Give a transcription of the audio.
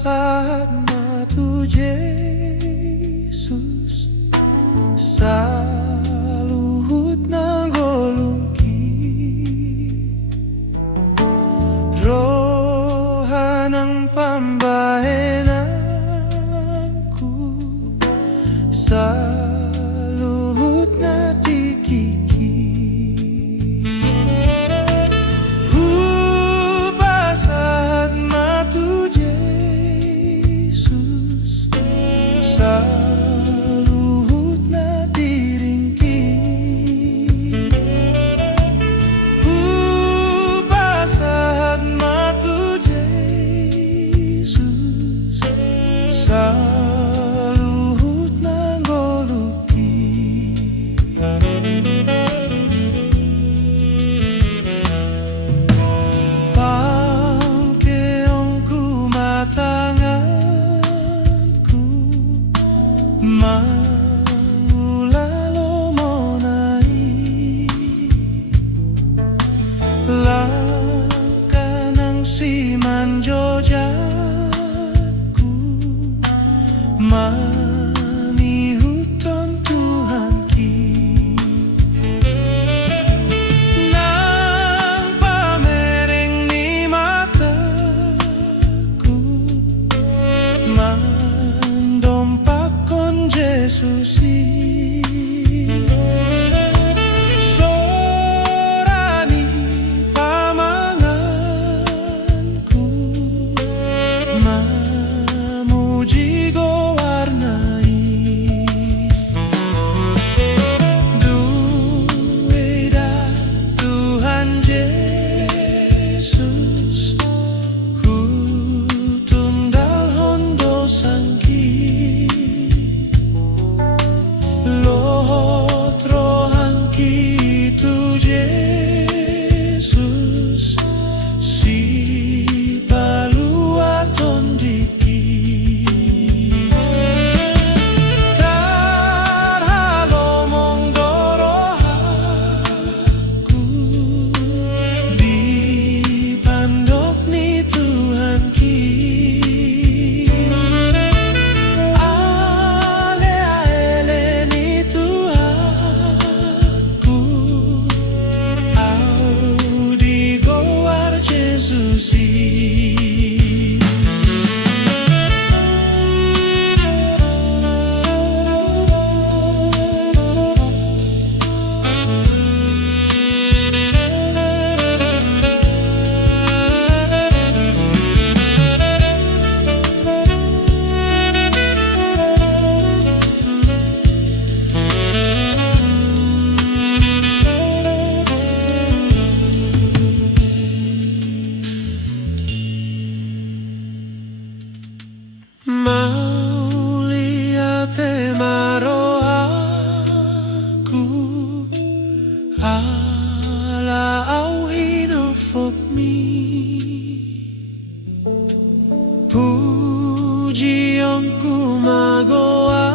Saat madu Yesus saluhut nang golungki, rohanang pambahenanku saluhut na tikiki. Saat madu saluhut na diringki, saat matu Yesus saluhut na goluki. Pangkeongku matanganku mangulalo monai, langkah nang siman jojaku manihuton Tuhan ki, nang pamereng ni mataku mandompakon Yesusi. Sorani pamanganku mamuji go warnai, duweda Tuhan Yesus hutundal hondo sangki, lohot rohanki tu Yesus si palua tondiki, tarhalomong dorohaku di pandok ni Tuhan ki, ale-ale ni Tuhanku au di goar Yesusi. Mau lihat maro aku ala au enough of me, pujianku magoarmu.